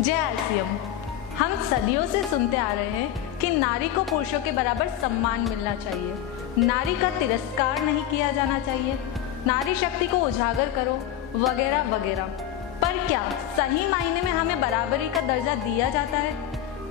जय आरसीएम। हम सदियों से सुनते आ रहे हैं कि नारी को पुरुषों के बराबर सम्मान मिलना चाहिए, नारी का तिरस्कार नहीं किया जाना चाहिए, नारी शक्ति को उजागर करो वगैरह वगैरह। पर क्या सही मायने में हमें बराबरी का दर्जा दिया जाता है?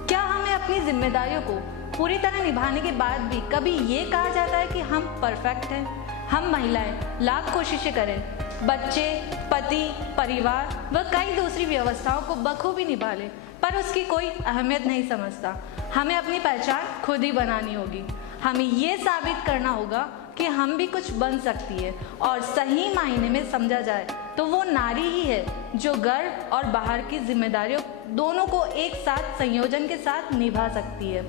क्या हमें अपनी जिम्मेदारियों को पूरी तरह निभाने के बाद भी कभी ये कहा जाता है कि हम परफेक्ट हैं? हम महिलाएं लाख कोशिशें करें, बच्चे, पति, परिवार व कई दूसरी व्यवस्थाओं को बखूबी निभा लें, पर उसकी कोई अहमियत नहीं समझता। हमें अपनी पहचान खुद ही बनानी होगी। हमें ये साबित करना होगा कि हम भी कुछ बन सकती है, और सही मायने में समझा जाए तो वो नारी ही है जो घर और बाहर की जिम्मेदारियों दोनों को एक साथ संयोजन के साथ निभा सकती है।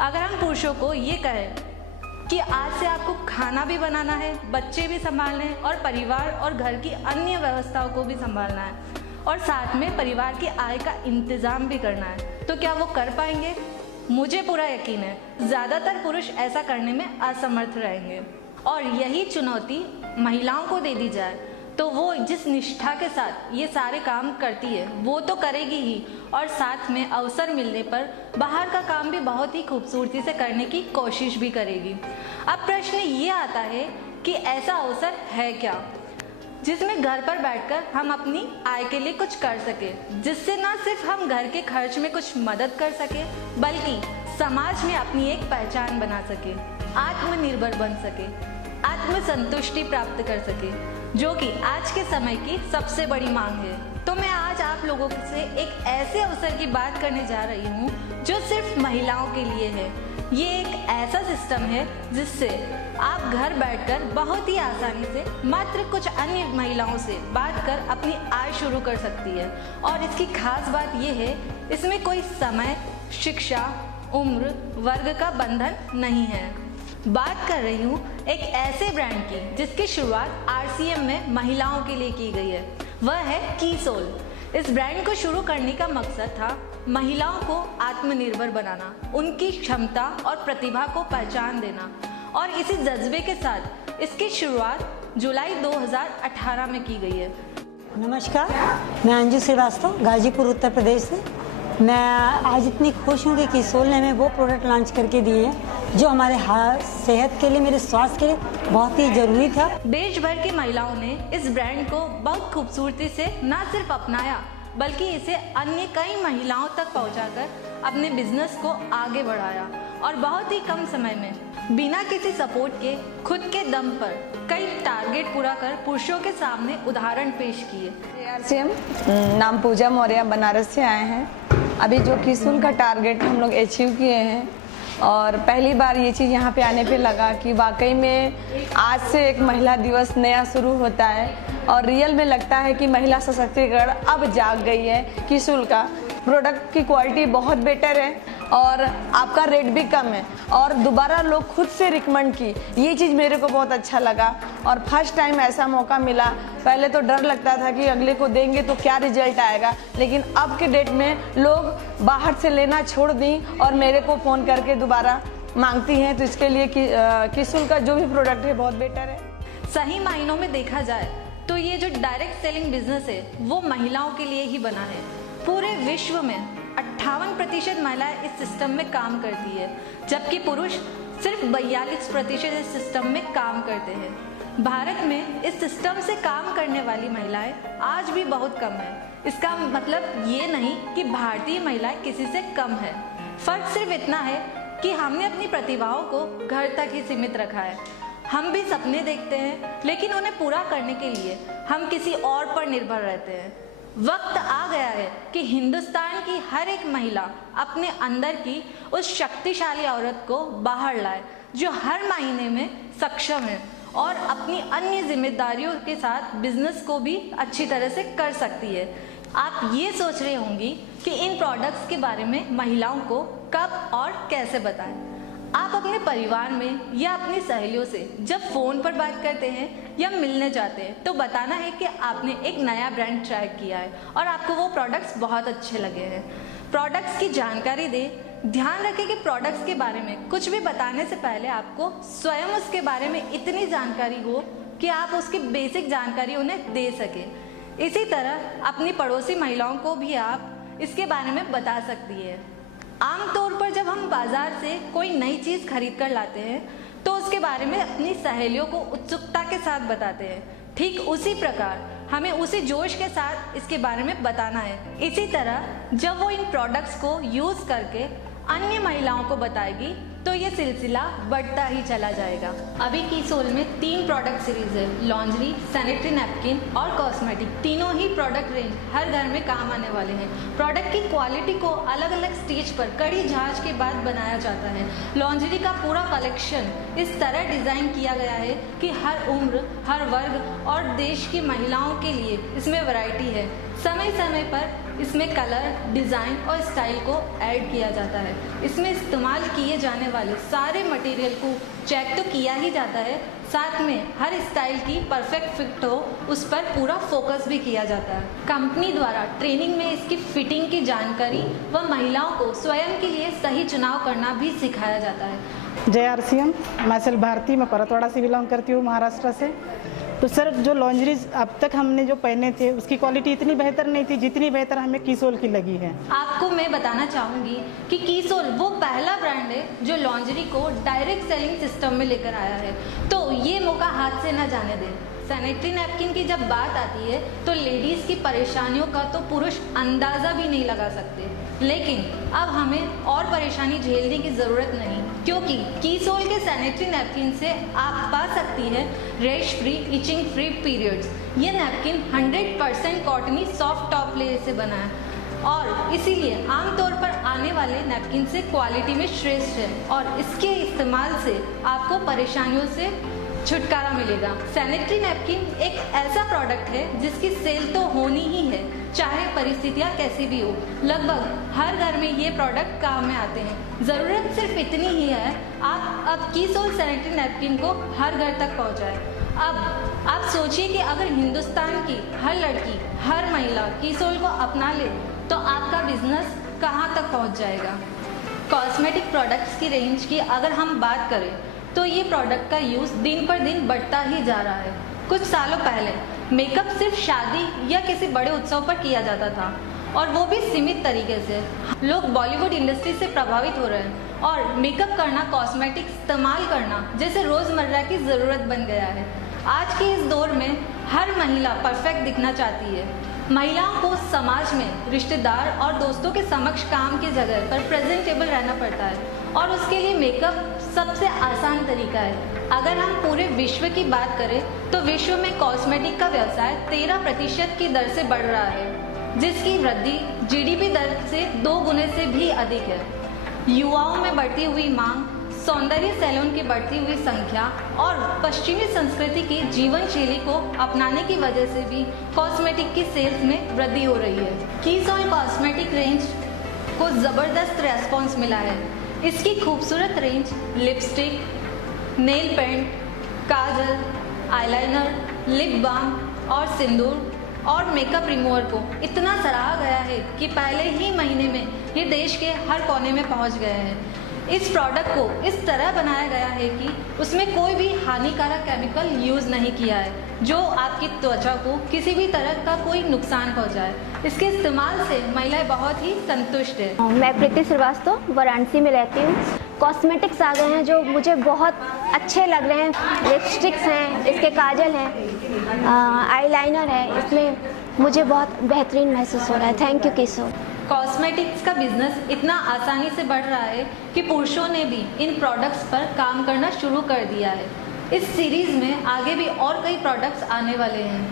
अगर हम पुरुषों को ये कहें कि आज से आपको खाना भी बनाना है, बच्चे भी संभालने हैं और परिवार और घर की अन्य व्यवस्थाओं को भी संभालना है, और साथ में परिवार की आय का इंतजाम भी करना है, तो क्या वो कर पाएंगे? मुझे पूरा यकीन है ज़्यादातर पुरुष ऐसा करने में असमर्थ रहेंगे। और यही चुनौती महिलाओं को दे दी जाए तो वो जिस निष्ठा के साथ ये सारे काम करती है वो तो करेगी ही, और साथ में अवसर मिलने पर बाहर का काम भी बहुत ही खूबसूरती से करने की कोशिश भी करेगी। अब प्रश्न ये आता है कि ऐसा अवसर है क्या जिसमें घर पर बैठकर हम अपनी आय के लिए कुछ कर सके, जिससे न सिर्फ हम घर के खर्च में कुछ मदद कर सके बल्कि समाज में अपनी एक पहचान बना सके, आत्मनिर्भर बन सके, आत्मसंतुष्टि प्राप्त कर सके, जो कि आज के समय की सबसे बड़ी मांग है। तो मैं आज आप लोगों से एक ऐसे अवसर की बात करने जा रही हूँ जो सिर्फ महिलाओं के लिए है। ये एक ऐसा सिस्टम है जिससे आप घर बैठकर बहुत ही आसानी से मात्र कुछ अन्य महिलाओं से बात कर अपनी आय शुरू कर सकती है। और इसकी खास बात ये है, इसमें कोई समय, शिक्षा, उम्र, वर्ग का बंधन नहीं है। बात कर रही हूँ एक ऐसे ब्रांड की जिसकी शुरुआत आरसीएम में महिलाओं के लिए की गई है, वह है कीसोल। इस ब्रांड को शुरू करने का मकसद था महिलाओं को आत्मनिर्भर बनाना, उनकी क्षमता और प्रतिभा को पहचान देना, और इसी जज्बे के साथ इसकी शुरुआत जुलाई 2018 में की गई है। नमस्कार, मैं अंजू श्रीवास्तव गाजीपुर उत्तर प्रदेश से। मैं आज इतनी खुश हूँ कि कीसोल ने हमें वो प्रोडक्ट लॉन्च करके दिए हैं जो हमारे सेहत के लिए, मेरे स्वास्थ्य के लिए बहुत ही ज़रूरी था। देश भर की महिलाओं ने इस ब्रांड को बहुत खूबसूरती से न सिर्फ अपनाया बल्कि इसे अन्य कई महिलाओं तक पहुंचाकर अपने बिजनेस को आगे बढ़ाया, और बहुत ही कम समय में बिना किसी सपोर्ट के खुद के दम पर कई टारगेट पूरा कर पुरुषों के सामने उदाहरण पेश किए। आरसीएम, नाम पूजा मौर्य, बनारस से आए हैं। अभी जो कीसोल का टारगेट हम लोग अचीव किए हैं, और पहली बार ये चीज़ यहाँ पे आने पे लगा कि वाकई में आज से एक महिला दिवस नया शुरू होता है, और रियल में लगता है कि महिला सशक्तिकरण अब जाग गई है। कीसोल का प्रोडक्ट की क्वालिटी बहुत बेटर है और आपका रेट भी कम है, और दोबारा लोग खुद से रिकमेंड की, ये चीज़ मेरे को बहुत अच्छा लगा। और फर्स्ट टाइम ऐसा मौका मिला। पहले तो डर लगता था कि अगले को देंगे तो क्या रिजल्ट आएगा, लेकिन अब के डेट में लोग बाहर से लेना छोड़ दी और मेरे को फ़ोन करके दोबारा मांगती हैं। तो इसके लिए कीसोल का जो भी प्रोडक्ट है बहुत बेटर है। सही मायनों में देखा जाए तो ये जो डायरेक्ट सेलिंग बिजनेस है वो महिलाओं के लिए ही बना है। पूरे विश्व में 58% महिलाएं इस सिस्टम में काम करती है, जबकि पुरुष सिर्फ 42% इस सिस्टम में काम करते हैं। भारत में इस सिस्टम से काम करने वाली महिलाएं आज भी बहुत कम है। इसका मतलब ये नहीं कि भारतीय महिलाएं किसी से कम है, फर्क सिर्फ इतना है कि हमने अपनी प्रतिभाओं को घर तक ही सीमित रखा है। हम भी सपने देखते हैं, लेकिन उन्हें पूरा करने के लिए हम किसी और पर निर्भर रहते हैं। वक्त आ गया है कि हिंदुस्तान की हर एक महिला अपने अंदर की उस शक्तिशाली औरत को बाहर लाए जो हर महीने में सक्षम है और अपनी अन्य जिम्मेदारियों के साथ बिजनेस को भी अच्छी तरह से कर सकती है। आप ये सोच रहे होंगी कि इन प्रोडक्ट्स के बारे में महिलाओं को कब और कैसे बताएं। आप अपने परिवार में या अपनी सहेलियों से जब फ़ोन पर बात करते हैं या मिलने जाते हैं तो बताना है कि आपने एक नया ब्रांड ट्राई किया है और आपको वो प्रोडक्ट्स बहुत अच्छे लगे हैं। प्रोडक्ट्स की जानकारी दें। ध्यान रखें कि प्रोडक्ट्स के बारे में कुछ भी बताने से पहले आपको स्वयं उसके बारे में इतनी जानकारी हो कि आप उसकी बेसिक जानकारी उन्हें दे सकें। इसी तरह अपनी पड़ोसी महिलाओं को भी आप इसके बारे में बता सकती है। आमतौर पर जब हम बाजार से कोई नई चीज़ खरीद कर लाते हैं तो उसके बारे में अपनी सहेलियों को उत्सुकता के साथ बताते हैं। ठीक उसी प्रकार हमें उसी जोश के साथ इसके बारे में बताना है। इसी तरह जब वो इन प्रोडक्ट्स को यूज़ करके अन्य महिलाओं को बताएगी तो ये सिलसिला बढ़ता ही चला जाएगा। अभी कीसोल में 3 प्रोडक्ट सीरीज है, लॉन्ड्री, सैनिटरी नैपकिन और कॉस्मेटिक। तीनों ही प्रोडक्ट रेंज हर घर में काम आने वाले हैं। प्रोडक्ट की क्वालिटी को अलग अलग स्टेज पर कड़ी जांच के बाद बनाया जाता है। लॉन्ड्री का पूरा कलेक्शन इस तरह डिज़ाइन किया गया है कि हर उम्र, हर वर्ग और देश की महिलाओं के लिए इसमें वैरायटी है। समय समय पर इसमें कलर, डिज़ाइन और स्टाइल को ऐड किया जाता है। इसमें इस्तेमाल किए जाने वाले सारे मटेरियल को चेक तो किया ही जाता है, साथ में हर स्टाइल की परफेक्ट फिट हो उस पर पूरा फोकस भी किया जाता है। कंपनी द्वारा ट्रेनिंग में इसकी फिटिंग की जानकारी व महिलाओं को स्वयं के लिए सही चुनाव करना भी सिखाया जाता है। जय RCM, मैं सल भारती, मैं परतवाड़ा से बिलोंग करती हूँ, महाराष्ट्र से। तो सर, जो लॉन्जरीज अब तक हमने जो पहने थे उसकी क्वालिटी इतनी बेहतर नहीं थी जितनी बेहतर हमें कीसोल की लगी है। आपको मैं बताना चाहूँगी कि कीसोल वो पहला ब्रांड है जो लॉन्जरी को डायरेक्ट सेलिंग सिस्टम में लेकर आया है, तो ये मौका हाथ से न जाने दें। सैनिटरी नैपकिन की जब बात आती है तो लेडीज़ की परेशानियों का तो पुरुष अंदाज़ा भी नहीं लगा सकते, लेकिन अब हमें और परेशानी झेलने की ज़रूरत नहीं, क्योंकि कीसोल के सैनिटरी नैपकिन से आप पा सकती है rash free, itching free periods. ये napkin 100% cottony soft top layer से बना है और इसीलिए आमतौर पर आने वाले नैपकिन से क्वालिटी में श्रेष्ठ है और इसके इस्तेमाल से आपको परेशानियों से छुटकारा मिलेगा। सैनिटरी नैपकिन एक ऐसा प्रोडक्ट है जिसकी सेल तो होनी ही है, चाहे परिस्थितियाँ कैसी भी हो। लगभग हर घर में ये प्रोडक्ट काम में आते हैं। ज़रूरत सिर्फ इतनी ही है, आप कीसोल सैनिटरी नैपकिन को हर घर तक पहुँचाएं। अब आप सोचिए कि अगर हिंदुस्तान की हर लड़की, हर महिला कीसोल को अपना ले तो आपका बिजनेस कहाँ तक पहुँच जाएगा। कॉस्मेटिक प्रोडक्ट्स की रेंज की अगर हम बात करें तो ये प्रोडक्ट का यूज़ दिन पर दिन बढ़ता ही जा रहा है। कुछ सालों पहले मेकअप सिर्फ शादी या किसी बड़े उत्सव पर किया जाता था और वो भी सीमित तरीके से। लोग बॉलीवुड इंडस्ट्री से प्रभावित हो रहे हैं और मेकअप करना, कॉस्मेटिक इस्तेमाल करना जैसे रोज़मर्रा की ज़रूरत बन गया है। आज के इस दौर में हर महिला परफेक्ट दिखना चाहती है। महिलाओं को समाज में रिश्तेदार और दोस्तों के समक्ष काम की जगह पर प्रेजेंटेबल रहना पड़ता है और उसके लिए मेकअप सबसे आसान तरीका है। अगर हम पूरे विश्व की बात करें तो विश्व में कॉस्मेटिक का व्यवसाय 13% की दर से बढ़ रहा है, जिसकी वृद्धि GDP दर से 2 गुने से भी अधिक है। युवाओं में बढ़ती हुई मांग, सौंदर्य सैलून की बढ़ती हुई संख्या और पश्चिमी संस्कृति की जीवन शैली को अपनाने की वजह से भी कॉस्मेटिक की सेल्स में वृद्धि हो रही है। कीसोल कॉस्मेटिक रेंज को ज़बरदस्त रेस्पॉन्स मिला है। इसकी खूबसूरत रेंज लिपस्टिक, नेल पेंट, काजल, आईलाइनर, लिप बाम और सिंदूर और मेकअप रिमूवर को इतना सराहा गया है कि पहले ही महीने में ये देश के हर कोने में पहुंच गए हैं। इस प्रोडक्ट को इस तरह बनाया गया है कि उसमें कोई भी हानिकारक केमिकल यूज़ नहीं किया है जो आपकी त्वचा को किसी भी तरह का कोई नुकसान पहुंचाए। इसके इस्तेमाल से महिलाएं बहुत ही संतुष्ट है। मैं प्रीति श्रीवास्तव वाराणसी में रहती हूँ। कॉस्मेटिक्स आ गए हैं जो मुझे बहुत अच्छे लग रहे हैं। लिपस्टिक्स हैं, इसके काजल हैं, आईलाइनर है, इसमें मुझे बहुत बेहतरीन महसूस हो रहा है। थैंक यू कीसोल। कॉस्मेटिक्स का बिजनेस इतना आसानी से बढ़ रहा है कि पुरुषों ने भी इन प्रोडक्ट्स पर काम करना शुरू कर दिया है। इस सीरीज़ में आगे भी और कई प्रोडक्ट्स आने वाले हैं,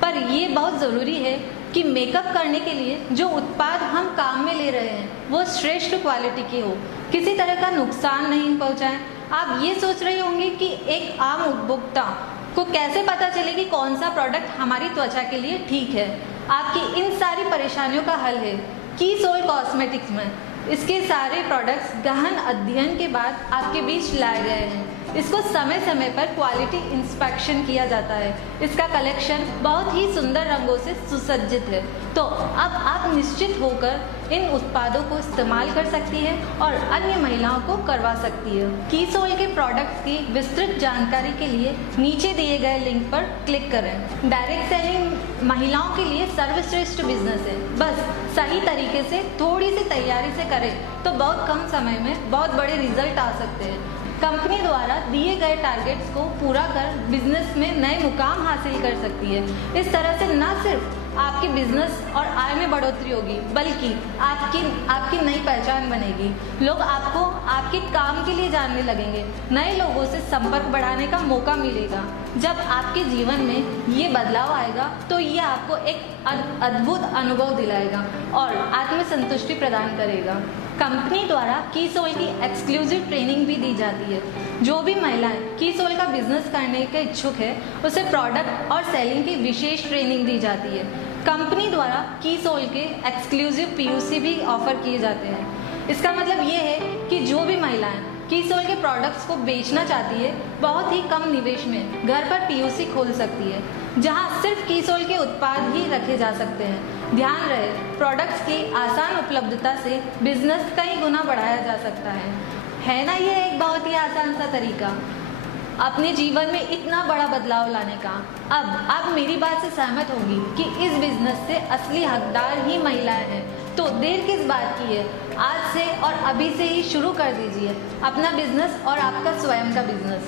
पर ये बहुत ज़रूरी है कि मेकअप करने के लिए जो उत्पाद हम काम में ले रहे हैं वो श्रेष्ठ क्वालिटी की हो, किसी तरह का नुकसान नहीं पहुंचाएं। आप ये सोच रहे होंगे कि एक आम उपभोक्ता को कैसे पता चले कि कौन सा प्रोडक्ट हमारी त्वचा के लिए ठीक है। आपकी इन सारी परेशानियों का हल है कीसोल कॉस्मेटिक्स में। इसके सारे प्रोडक्ट्स गहन अध्ययन के बाद आपके बीच लाए गए हैं। इसको समय समय पर क्वालिटी इंस्पेक्शन किया जाता है। इसका कलेक्शन बहुत ही सुंदर रंगों से सुसज्जित है। तो अब आप निश्चित होकर इन उत्पादों को इस्तेमाल कर सकती है और अन्य महिलाओं को करवा सकती है। कीसोल के प्रोडक्ट्स की विस्तृत जानकारी के लिए नीचे दिए गए लिंक पर क्लिक करें। डायरेक्ट सेलिंग महिलाओं के लिए सर्वश्रेष्ठ बिजनेस है। बस सही तरीके से थोड़ी सी तैयारी से करें तो बहुत कम समय में बहुत बड़े रिजल्ट आ सकते हैं। कंपनी द्वारा दिए गए टारगेट्स को पूरा कर बिजनेस में नए मुकाम हासिल कर सकती है। इस तरह से न सिर्फ आपकी बिजनेस और आय में बढ़ोतरी होगी बल्कि आपकी नई पहचान बनेगी। लोग आपको आपके काम के लिए जानने लगेंगे। नए लोगों से संपर्क बढ़ाने का मौका मिलेगा। जब आपके जीवन में ये बदलाव आएगा तो ये आपको एक अद्भुत अनुभव दिलाएगा और आत्मसंतुष्टि प्रदान करेगा। कंपनी द्वारा कीसोल की एक्सक्लूसिव ट्रेनिंग भी दी जाती है। जो भी महिलाएं कीसोल का बिजनेस करने के इच्छुक है उसे प्रोडक्ट और सेलिंग की विशेष ट्रेनिंग दी जाती है। कंपनी द्वारा कीसोल के एक्सक्लूसिव पीयूसी भी ऑफर किए जाते हैं। इसका मतलब ये है कि जो भी महिलाएं कीसोल के प्रोडक्ट्स को बेचना चाहती है बहुत ही कम निवेश में घर पर पीयूसी खोल सकती है जहां सिर्फ कीसोल के उत्पाद ही रखे जा सकते हैं। ध्यान रहे, प्रोडक्ट्स की आसान उपलब्धता से बिजनेस कई गुना बढ़ाया जा सकता है ना। ये एक बहुत ही आसान सा तरीका अपने जीवन में इतना बड़ा बदलाव लाने का। अब आप मेरी बात से सहमत होंगी कि इस बिजनेस से असली हकदार ही महिलाएं हैं। तो देर किस बात की है, आज से और अभी से ही शुरू कर दीजिए अपना बिजनेस और आपका स्वयं का बिजनेस।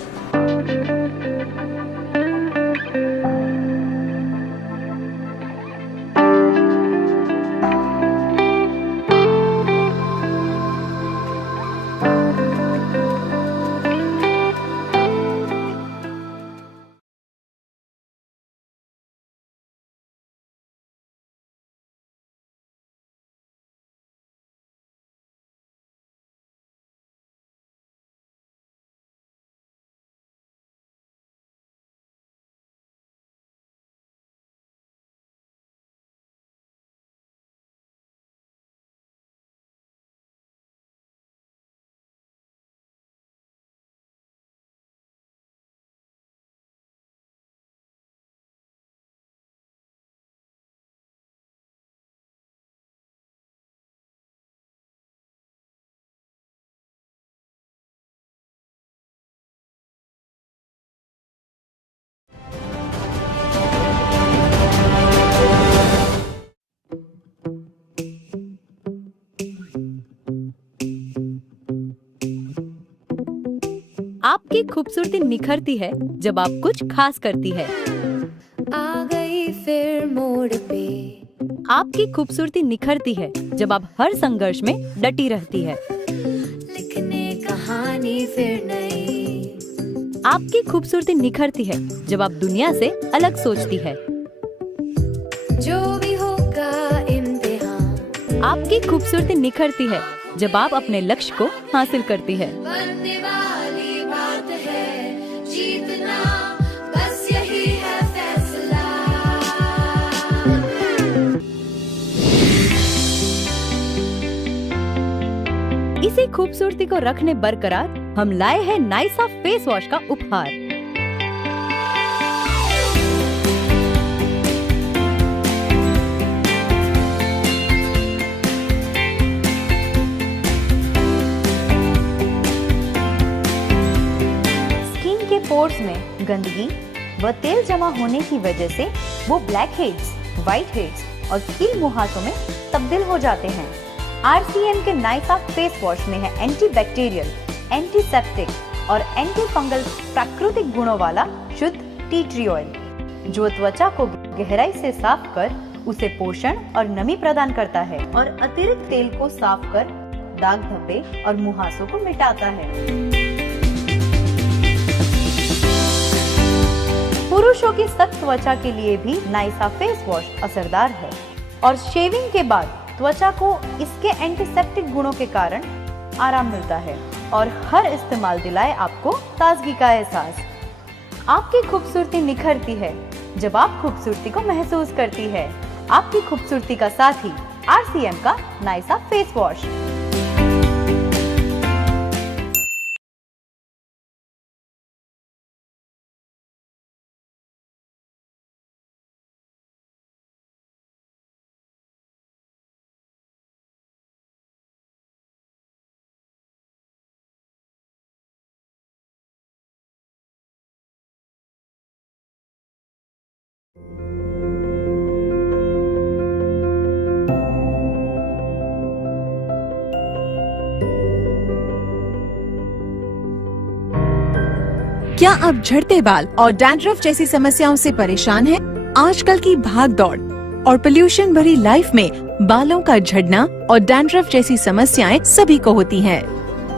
आपकी खूबसूरती निखरती है जब आप कुछ खास करती है। आ गई फिर मोड़ पे। आपकी खूबसूरती निखरती है जब आप हर संघर्ष में डटी रहती है। लिखने कहानी फिर नई। आपकी खूबसूरती निखरती है जब आप दुनिया से अलग सोचती है। जो भी होगा इम्तिहान। आपकी खूबसूरती निखरती है जब आप अपने लक्ष्य को हासिल करती है। बनने वाली बात है जीतना, बस यही है फैसला। इसी खूबसूरती को रखने बरकरार हम लाए हैं नाइसा फेस वॉश का उपहार। पोर्स में गंदगी व तेल जमा होने की वजह से वो ब्लैक हेड्स, व्हाइट हेड्स और कील मुहासों में तब्दील हो जाते हैं। RCM के नाइसा फेस वॉश में है एंटीबैक्टीरियल, एंटीसेप्टिक और एंटी फंगल प्राकृतिक गुणों वाला शुद्ध टी ट्री ऑयल, जो त्वचा को गहराई से साफ कर उसे पोषण और नमी प्रदान करता है और अतिरिक्त तेल को साफ कर दाग धब्बे और मुहासों को मिटाता है। पुरुषों की सख्त त्वचा के लिए भी नाइसा फेस वॉश असरदार है और शेविंग के बाद त्वचा को इसके एंटीसेप्टिक गुणों के कारण आराम मिलता है और हर इस्तेमाल दिलाए आपको ताजगी का एहसास। आपकी खूबसूरती निखरती है जब आप खूबसूरती को महसूस करती है। आपकी खूबसूरती का साथी RCM का नाइसा फेस वॉश। क्या आप झड़ते बाल और डैंड्रफ जैसी समस्याओं से परेशान हैं? आजकल की भाग दौड़ और पोल्यूशन भरी लाइफ में बालों का झड़ना और डैंड्रफ जैसी समस्याएं सभी को होती हैं।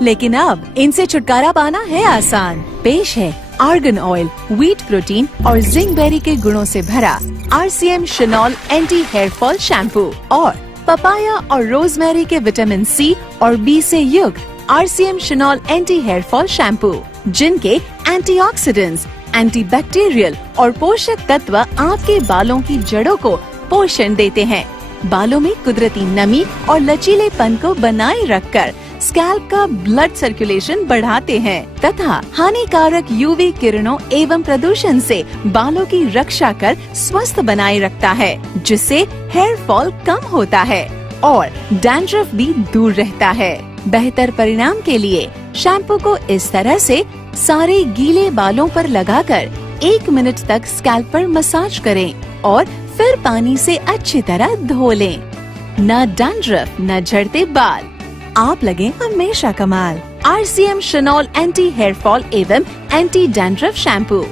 लेकिन अब इनसे छुटकारा पाना है आसान। पेश है आर्गन ऑयल, व्हीट प्रोटीन और जिंक बेरी के गुणों से भरा RCM शिनॉल एंटी हेयर फॉल शैम्पू और पपाया और रोजमेरी के विटामिन C और B से युक्त RCM शिनॉल एंटी हेयर फॉल शैम्पू, जिनके एंटीऑक्सीडेंट्स, एंटीबैक्टीरियल और पोषक तत्व आपके बालों की जड़ों को पोषण देते हैं। बालों में कुदरती नमी और लचीलेपन को बनाए रखकर स्कैल्प का ब्लड सर्कुलेशन बढ़ाते हैं तथा हानिकारक UV किरणों एवं प्रदूषण से बालों की रक्षा कर स्वस्थ बनाए रखता है, जिससे हेयर फॉल कम होता है और डैंड्रफ भी दूर रहता है। बेहतर परिणाम के लिए शैम्पू को इस तरह से सारे गीले बालों पर लगाकर 1 मिनट तक स्कैल्प पर मसाज करें और फिर पानी से अच्छी तरह धो लें। न डैंड्रफ न झड़ते बाल, आप लगे हमेशा कमाल। RCM शिनॉल एंटी हेयर फॉल एवं anti dandruff shampoo.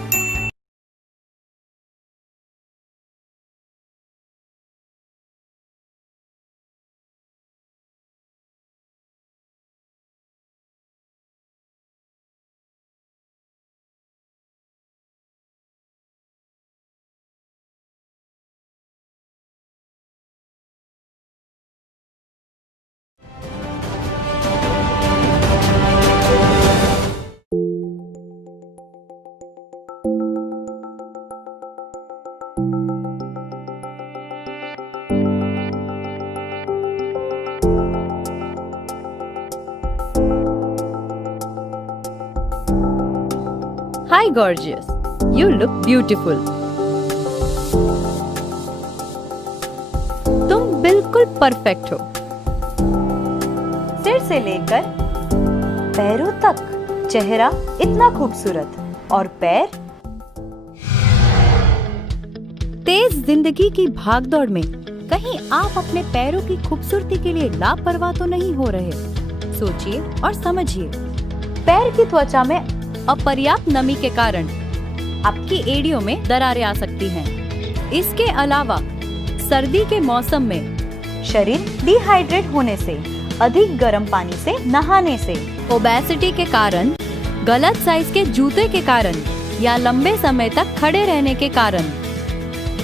Hi gorgeous, you look beautiful. तुम बिल्कुल परफेक्ट हो। सिर से लेकर पैरों तक चेहरा इतना खूबसूरत और पैर। तेज जिंदगी की भागदौड़ में कहीं आप अपने पैरों की खूबसूरती के लिए लापरवाह तो नहीं हो रहे? सोचिए और समझिए। पैर की त्वचा में अपर्याप्त नमी के कारण आपकी एड़ियों में दरारें आ सकती हैं। इसके अलावा सर्दी के मौसम में शरीर डिहाइड्रेट होने से, अधिक गर्म पानी से नहाने से, ओबेसिटी के कारण, गलत साइज के जूते के कारण या लंबे समय तक खड़े रहने के कारण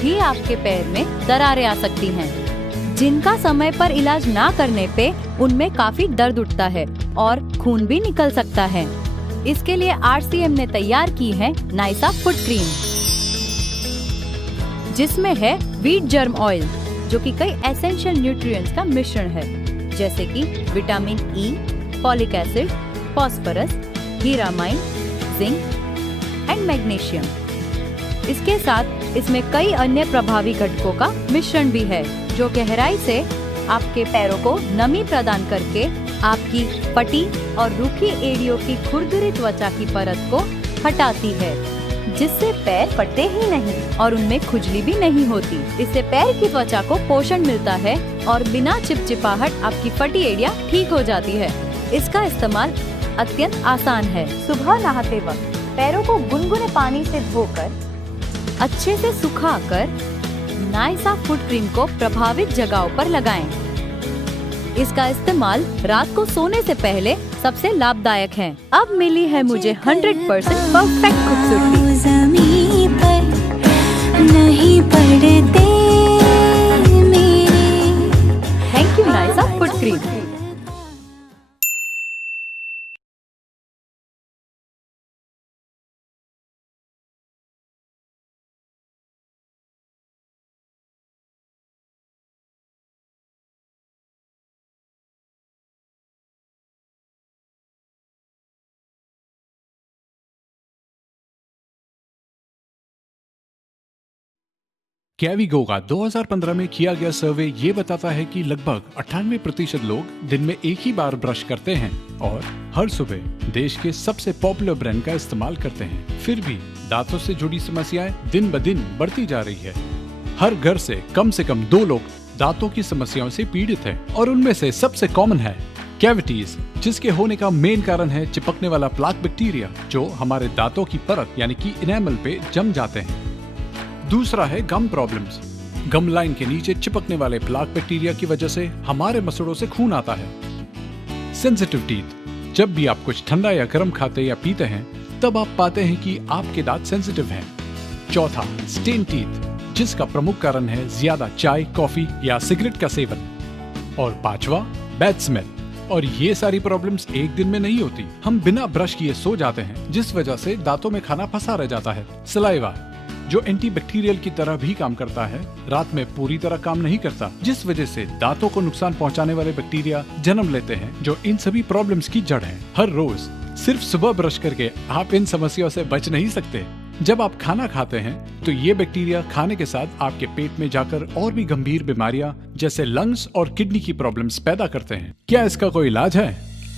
भी आपके पैर में दरारें आ सकती हैं, जिनका समय पर इलाज ना करने पे उनमें काफी दर्द उठता है और खून भी निकल सकता है। इसके लिए RCM ने तैयार की है नाइसा फुट क्रीम, जिसमें है व्हीट जर्म ऑयल, जो कि कई एसेंशियल न्यूट्रिएंट्स का मिश्रण है, जैसे कि vitamin E, folic acid, phosphorus, हीरामाइन, जिंक एंड मैग्नीशियम। इसके साथ इसमें कई अन्य प्रभावी घटकों का मिश्रण भी है, जो गहराई से आपके पैरों को नमी प्रदान करके आपकी फटी और रूखी एड़ियों की खुरदरी त्वचा की परत को हटाती है, जिससे पैर फटते ही नहीं और उनमें खुजली भी नहीं होती। इससे पैर की त्वचा को पोषण मिलता है और बिना चिपचिपाहट आपकी फटी एड़ियाँ ठीक हो जाती है। इसका इस्तेमाल अत्यंत आसान है। सुबह नहाते वक्त पैरों को गुनगुने पानी से धोकर अच्छे से सुखाकर नाइसा फुट क्रीम को प्रभावित जगहों पर लगाएं। इसका इस्तेमाल रात को सोने से पहले सबसे लाभदायक है। अब मिली है मुझे 100% परफेक्ट खूबसूरती। ज़मीं पर नहीं पड़ते मेरे। थैंक यू नाइसा फुट क्रीम। कैविगो का 2015 में किया गया सर्वे ये बताता है कि लगभग 98% लोग दिन में एक ही बार ब्रश करते हैं और हर सुबह देश के सबसे पॉपुलर ब्रांड का इस्तेमाल करते हैं। फिर भी दांतों से जुड़ी समस्याएं दिन ब दिन बढ़ती जा रही है। हर घर से कम 2 लोग दांतों की समस्याओं से पीड़ित हैं और उनमें से सबसे कॉमन है कैविटीज, जिसके होने का मेन कारण है चिपकने वाला प्लाक बैक्टीरिया जो हमारे दांतों की परत यानी कि इनेमल पे जम जाते हैं। दूसरा है गम प्रॉब्लम्स। गम लाइन के नीचे चिपकने वाले प्लाक बैक्टीरिया की वजह से हमारे मसड़ों से खून आता है। सेंसिटिव टीथ, जब भी आप कुछ ठंडा या गर्म खाते या पीते हैं तब आप पाते हैं कि आपके दांत सेंसिटिव हैं। चौथा, स्टेन टीथ, जिसका प्रमुख कारण है ज्यादा चाय, कॉफी या सिगरेट का सेवन। और पांचवा, बैड स्मेल। और ये सारी प्रॉब्लम्स एक दिन में नहीं होती, हम बिना ब्रश किए सो जाते हैं जिस वजह से दांतों में खाना फंसा रह जाता है। सलाइवा, जो एंटीबैक्टीरियल की तरह भी काम करता है, रात में पूरी तरह काम नहीं करता, जिस वजह से दांतों को नुकसान पहुंचाने वाले बैक्टीरिया जन्म लेते हैं, जो इन सभी प्रॉब्लम्स की जड़ है। हर रोज सिर्फ सुबह ब्रश करके आप इन समस्याओं से बच नहीं सकते। जब आप खाना खाते हैं तो ये बैक्टीरिया खाने के साथ आपके पेट में जाकर और भी गंभीर बीमारियां जैसे लंग्स और किडनी की प्रॉब्लम्स पैदा करते हैं। क्या इसका कोई इलाज है?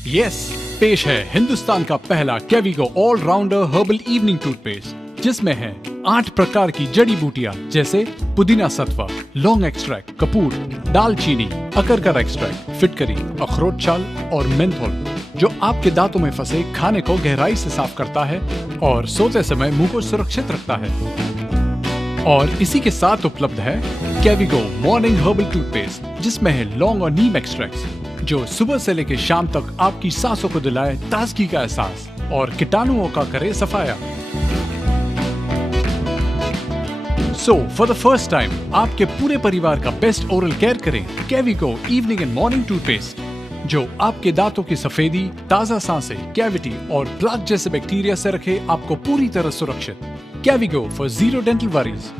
यस, पेश है हिंदुस्तान का पहला कैविगो ऑलराउंडर हर्बल इवनिंग टूथपेस्ट, जिसमें है 8 प्रकार की जड़ी बूटियां जैसे पुदीना सत्वा, लौंग एक्सट्रैक्ट, कपूर, दालचीनी, अकरकर एक्सट्रैक्ट, फिटकरी, अखरोट छाल और मेंथोल, जो आपके दांतों में फंसे खाने को गहराई से साफ करता है और सोते समय मुंह को सुरक्षित रखता है। और इसी के साथ उपलब्ध है कैविगो मॉर्निंग हर्बल टूथपेस्ट, जिसमें है लौंग और नीम एक्सट्रैक्ट्स, जो सुबह से लेकर शाम तक आपकी सांसों को दिलाए ताजगी का एहसास और कीटाणुओं का करे सफाया। So for the first time आपके पूरे परिवार का बेस्ट ओरल केयर करें कैविगो इवनिंग एंड मॉर्निंग टूथपेस्ट, जो आपके दांतों की सफेदी, ताजा सांसें, कैविटी और प्लाक जैसे बैक्टीरिया से रखे आपको पूरी तरह सुरक्षित। कैविगो फॉर जीरो डेंटल वरीज।